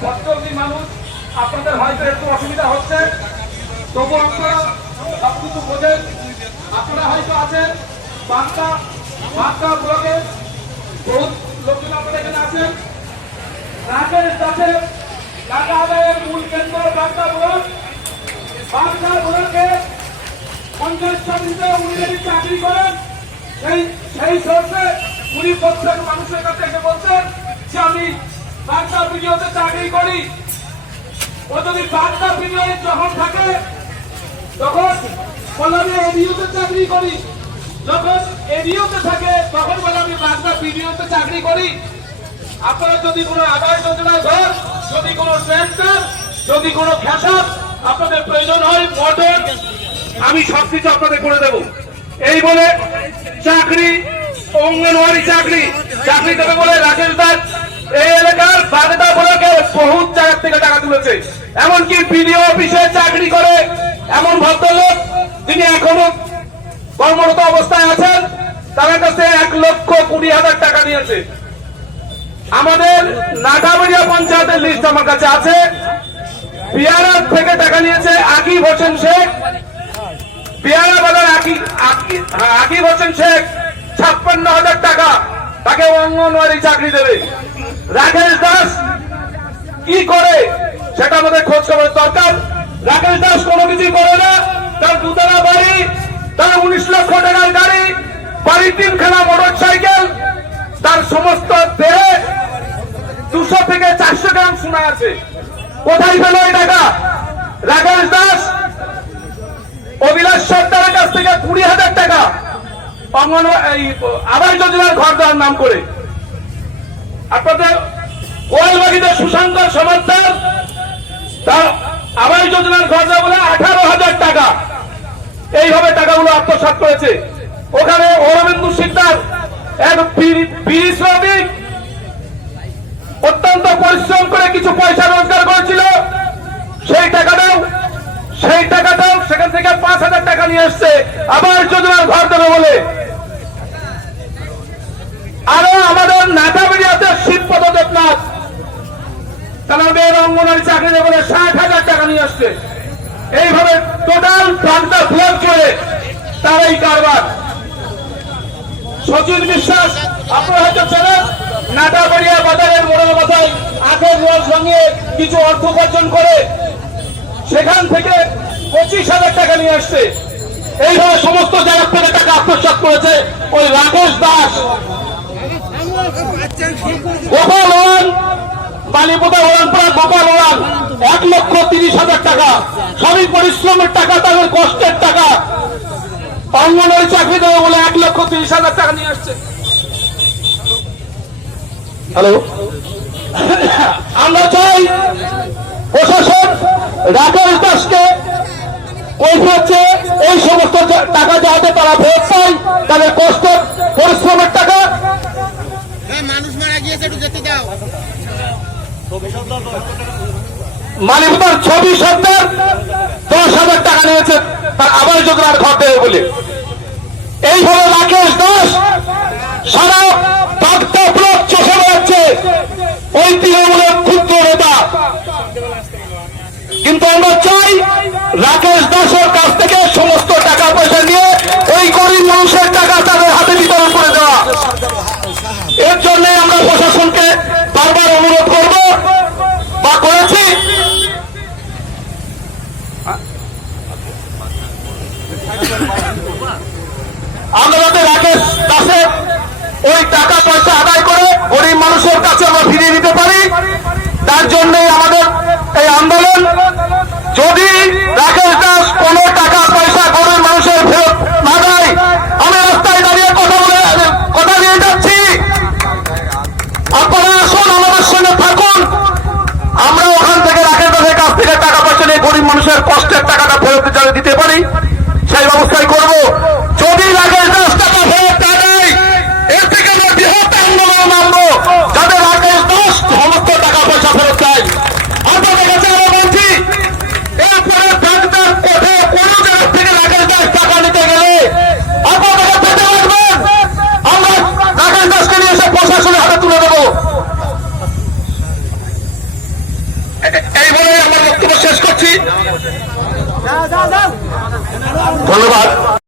ভদ্রমী মানুষ আপনাদের হয়তো একটু অসুবিধা হচ্ছে। তবু আপনারা সব কিছু বোঝেন। আপনারা হয়তো আছেন বাংলা বাংলা ব্লকে বহুত লোকজন আপনারা এখানে আছেন। রাকেশ দাসের টাকা আদায়ের মূল কেন্দ্র বাংলা ব্লক বাংলা ব্লকে পঞ্চায়েত সমিতিতে উনি যদি চাকরি করেন, সেই সেই সোর্সে উনি প্রত্যেক মানুষের কাছে চাকরি করি। ও যদি বাংলা ভিডিও যখন থাকে, তখন বলে আমি এডিওতে চাকরি করি। যখন এডিওতে থাকে, তখন বলে আমি বাংলা ভিডিওতে চাকরি করি। আপনারা যদি কোনো আবাস যোজনার ঘর যদি কোনো ট্র্যাক্টর যদি কোনো খেসার আপনাদের প্রয়োজন হয় মোটর, আমি সবকিছু আপনাদের করে দেব। এই বলে চাকরি, অঙ্গনওয়াড়ি চাকরি চাকরি দেবে বলে রাকেশ দাস এই এলাকার বাগদা ব্লকে বহুত জায়গা থেকে টাকা তুলেছে এমনকি বিডিও অফিসে চাকরি করে এমন ভদ্রলোক যিনি এখনও কর্মরত অবস্থায় আছেন তার কাছে এক লক্ষ কুড়ি হাজার টাকা নিয়েছে আমাদের নাটাবাড়িয়া পঞ্চায়েতের লিস্ট আমার কাছে আছে। বিয়ারার থেকে টাকা নিয়েছে আকিব হোসেন শেখ। বিয়ারা বাজার হ্যাঁ, আকিব হোসেন শেখ ছাপ্পান্ন হাজার টাকা। তাকে অঙ্গনওয়াড়ি চাকরি দেবে। রাকেশ দাস কি করে সেটা আমাদের খোঁজ খবর দরকার। রাকেশ দাস কোনো কিছুই করে না। তার দুতলা বাড়ি, তার উনিশ লক্ষ টাকার গাড়ি, বাড়ির তিনখানা মোটর সাইকেল তার সমস্ত দেহে দুশো থেকে চারশো গ্রাম সোনা আছে। কোথায় পেল এই টাকা? রাকেশ দাস, অভিলাষ সর্দারের কাছ থেকে কুড়ি হাজার টাকা অঙ্গনওয়াড়ি এই, আবাস যোজনার ঘর দেওয়ার নাম করে। আপনাদের গোয়ালবাগিতে সুশান্তর সমর্থন তার আবাস যোজনার দেওয়া বলে আঠারো হাজার টাকা। এইভাবে টাকাগুলো আত্মসাৎ করেছে। ওখানে অরবিন্দু সিকদার এক শ্রমিক অত্যন্ত পরিশ্রম করে কিছু পয়সা রোজগার করেছিল। সেই টাকাটাও সেই টাকাটাও সেখান থেকে পাঁচ হাজার টাকা নিয়ে এসছে। আবার যোজনার ঘর দেবে বলে আরও আমাদের নাটাবেরিয়াতে শিবপদ দেবনাথ তারা মেয়ের অঙ্গনারী চাকরি দেবে বলে ষাট হাজার টাকা নিয়ে আসছে। এইভাবে টোটাল প্রান্তা ব্লক করে তার এই কারবার। সচিন বিশ্বাস আপনারা হয়তো চেনেন নাটাবাড়িয়া বাজারের মোড়ের মাথায় আখের রস ভাঙিয়ে কিছু অর্থ উপার্জন করে সেখান থেকে পঁচিশ হাজার টাকা নিয়ে আসছে। এইভাবে সমস্ত জায়গা থেকে টাকা আত্মসাৎ করেছে ওই রাকেশ দাস। গোপাল ওয়ান বালিপোতা ওরানপাড়া, গোপাল ওরান। এক লক্ষ তিরিশ হাজার টাকা। সবই পরিশ্রমের টাকা, তাদের কষ্টের টাকা। অঙ্গনওয়াড়ি চাকরি দেবো বলে এক লক্ষ তিরিশ হাজার টাকা নিয়ে আসছে। হ্যালো আমরা চাই প্রশাসন রাকেশ দাসকে কৈফিয়ত এই সমস্ত টাকা যাতে তারা ফেরত পায়, তাদের কষ্ট পরিশ্রমের টাকা হ্যাঁ মানুষ মারা গিয়েছে একটু যেতে দাও মালিকতার ছবি সত্তর, দশ হাজার টাকা নিয়েছে, তার আবার যোজনার ঘর দেবে বলে। এইভাবে রাকেশ দাস সারা ব্লক চষে বেড়াচ্ছে ওই তৃণমূলের ক্ষুদ্র নেতা কিন্তু আমরা চাই রাকেশ দাসের কাছ থেকে সমস্ত টাকা পয়সা নিয়ে ওই গরিব মানুষের টাকা তাদের হাতে বিতরণ করে দেওয়া এর জন্য আমরা প্রশাসনকে বারবার অনুরোধ করব বা করেছি আমরা যাতে রাকেশ দাসের ওই টাকা পয়সা আদায় করে গরিব মানুষের কাছে আমরা ফিরিয়ে দিতে পারি। তার জন্য আমাদের এই আন্দোলন। যদি রাকেশ দাস কোনো টাকা, পয়সা গরিব মানুষের ফেরত না দেয়, আমি রাস্তায় দাঁড়িয়ে কথা বলে, কথা দিয়ে যাচ্ছি। আপনারা আসুন, আমাদের সঙ্গে থাকুন। আমরা ওখান থেকে রাকেশ দাসের কাছ থেকে টাকা পয়সা নিয়ে গরিব মানুষের কষ্টের টাকাটা ফেরত দিতে পারি, সেই ব্যবস্থাই করব। রাখছি ধন্যবাদ।